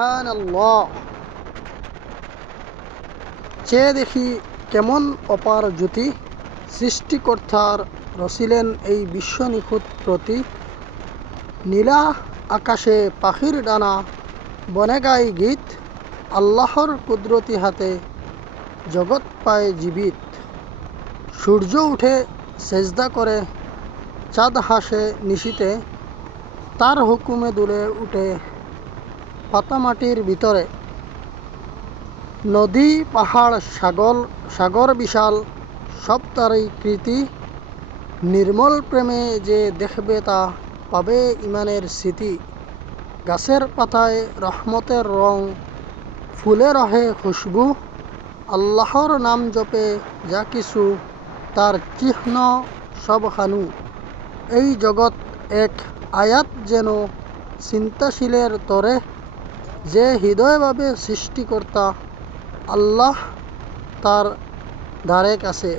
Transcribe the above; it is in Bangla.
সুবহানাল্লাহ। চেয়ে দেখি কেমন অপার জ্যোতি, সৃষ্টিকর্তার রচিলেন এই বিশ্ব নিখুঁত প্রতি। নীলা আকাশে পাখির ডানা, বনে গায় গীত, আল্লাহর কুদরতি হাতে জগৎ পায় জীবিত। সূর্য উঠে সেজদা করে, চাঁদ হাসে নিশীতে, তার হুকুমে দুলে উঠে পাতামাটির ভিতরে। নদী পাহাড় সাগর বিশাল, সব তারই কৃতি। নির্মল প্রেমে যে দেখবে তা পাবে ইমানের স্মৃতি। গাছের পাতায় রহমতের রং, ফুলে রহে খুশবু। আল্লাহর নাম জপে যা কিছু, তার চিহ্ন সব খানু। এই জগৎ এক আয়াত যেন চিন্তাশীলের তরে, যে হৃদয়ভাবে সৃষ্টিকর্তা আল্লাহ তার ধারে কাছে।